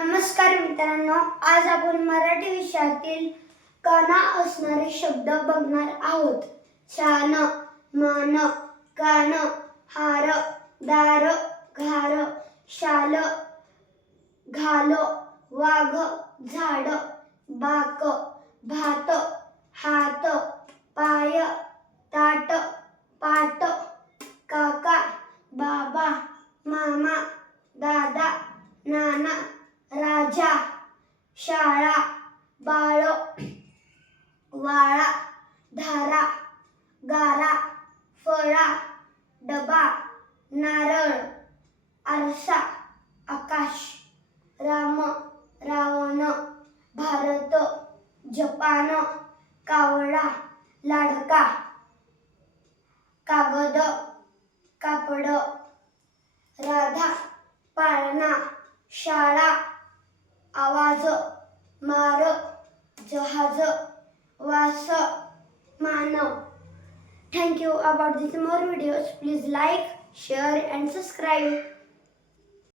नमस्कार मित्रांनो आज आपण मराठी विषयातील काना असणारे शब्द बघणार आहोत. शान मान कान हार दार घार शाल घाल वाघ झाड बाक भात हात पाय ताट पाट काका बाबा मामा दादा नाना शाळा बाळ वाळा धारा गारा फळा डबा नारळ आरसा आकाश राम रावण भारत जपान कावळा लाडका कागद कापड राधा पाळणा शाळा आवाज मार जहाज वास मानव. Thank you about this more videos please like share and subscribe